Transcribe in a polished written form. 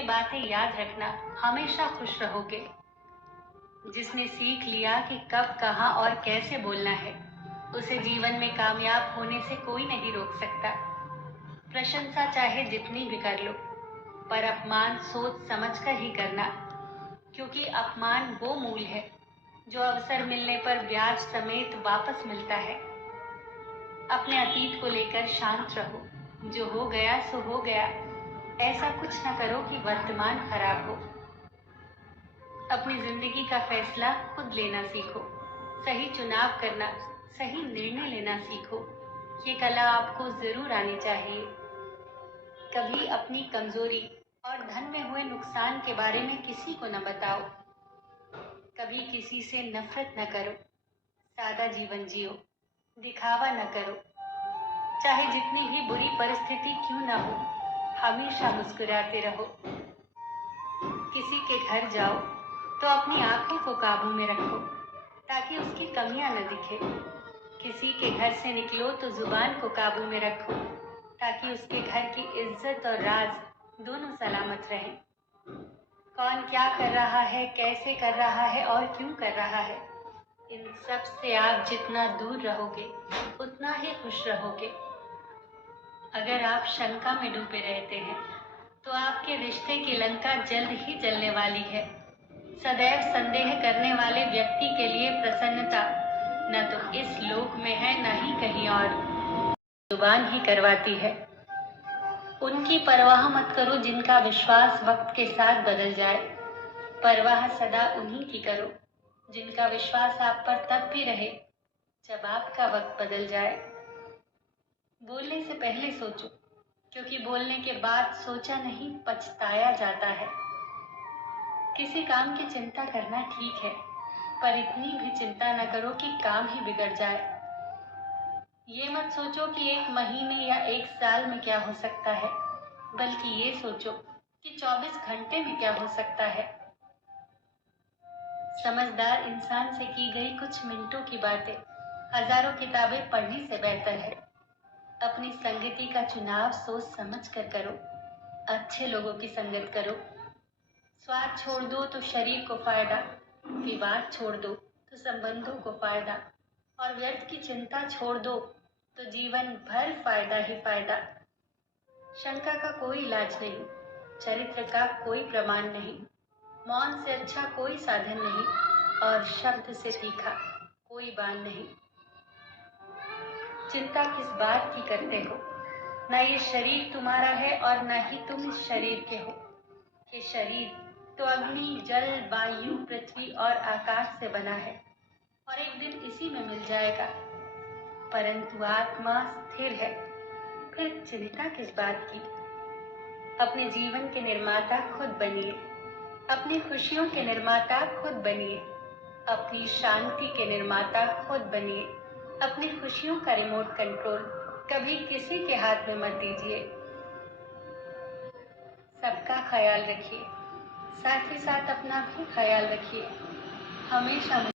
जिनके बातें याद रखना हमेशा खुश रहोगे। जिसने सीख लिया कि कब, कहाँ और कैसे बोलना है, उसे जीवन में कामयाब होने से कोई नहीं रोक सकता। प्रशंसा चाहे जितनी भी कर लो, पर अपमान सोच समझ कर ही करना, क्योंकि अपमान वो मूल है जो अवसर मिलने पर ब्याज समेत वापस मिलता है। अपने अतीत को लेकर शांत रहो, जो हो गया सो हो गया। ऐसा कुछ न करो कि वर्तमान खराब हो। अपनी जिंदगी का फैसला खुद लेना सीखो, सही चुनाव करना, सही निर्णय लेना सीखो। ये कला आपको जरूर आनी चाहिए। कभी अपनी कमजोरी और धन में हुए नुकसान के बारे में किसी को न बताओ। कभी किसी से नफरत न करो। सादा जीवन जियो, दिखावा न करो। चाहे जितनी भी बुरी परिस्थिति क्यों न हो, हमेशा मुस्कुराते रहो। किसी के घर जाओ तो अपनी आंखों को काबू में रखो, ताकि उसकी कमियां न दिखे। किसी के घर से निकलो तो जुबान को काबू में रखो, ताकि उसके घर की इज्जत और राज दोनों सलामत रहें। कौन क्या कर रहा है, कैसे कर रहा है और क्यों कर रहा है, इन सब से आप जितना दूर रहोगे उतना ही खुश रहोगे। अगर आप शंका में डूबे रहते हैं तो आपके रिश्ते की लंका जल्द ही जलने वाली है। सदैव संदेह करने वाले व्यक्ति के लिए प्रसन्नता न तो इस लोक में है न ही कहीं और, जुबान ही करवाती है। उनकी परवाह मत करो जिनका विश्वास वक्त के साथ बदल जाए। परवाह सदा उन्हीं की करो जिनका विश्वास आप पर तब भी रहे जब आपका वक्त बदल जाए। बोलने से पहले सोचो, क्योंकि बोलने के बाद सोचा नहीं पछताया जाता है। किसी काम की चिंता करना ठीक है, पर इतनी भी चिंता न करो कि काम ही बिगड़ जाए। ये मत सोचो कि एक महीने या एक साल में क्या हो सकता है, बल्कि ये सोचो कि 24 घंटे में क्या हो सकता है। समझदार इंसान से की गई कुछ मिनटों की बातें हजारों किताबें पढ़ने से बेहतर है। अपनी संगति का चुनाव सोच समझ कर करो। अच्छे लोगों की संगत करो। स्वार्थ छोड़ दो तो शरीर को फायदा, विवाद छोड़ दो तो संबंधों को फायदा, और व्यर्थ की चिंता छोड़ दो तो जीवन भर फायदा ही फायदा। शंका का कोई इलाज नहीं, चरित्र का कोई प्रमाण नहीं, मौन से अच्छा कोई साधन नहीं, और शब्द से तीखा कोई बाण नहीं। चिंता किस बात की करते हो? न ये शरीर तुम्हारा है और न ही तुम इस शरीर के हो। ये शरीर तो अग्नि, जल, वायु, पृथ्वी और आकाश से बना है, और एक दिन इसी में मिल जाएगा। परंतु आत्मा स्थिर है, फिर चिंता किस बात की? अपने जीवन के निर्माता खुद बनिए, अपनी खुशियों के निर्माता खुद बनिए, अपनी शांति के निर्माता खुद बनिए। अपनी खुशियों का रिमोट कंट्रोल कभी किसी के हाथ में मत दीजिए। सबका ख्याल रखिए, साथ ही साथ अपना भी ख्याल रखिए। हमेशा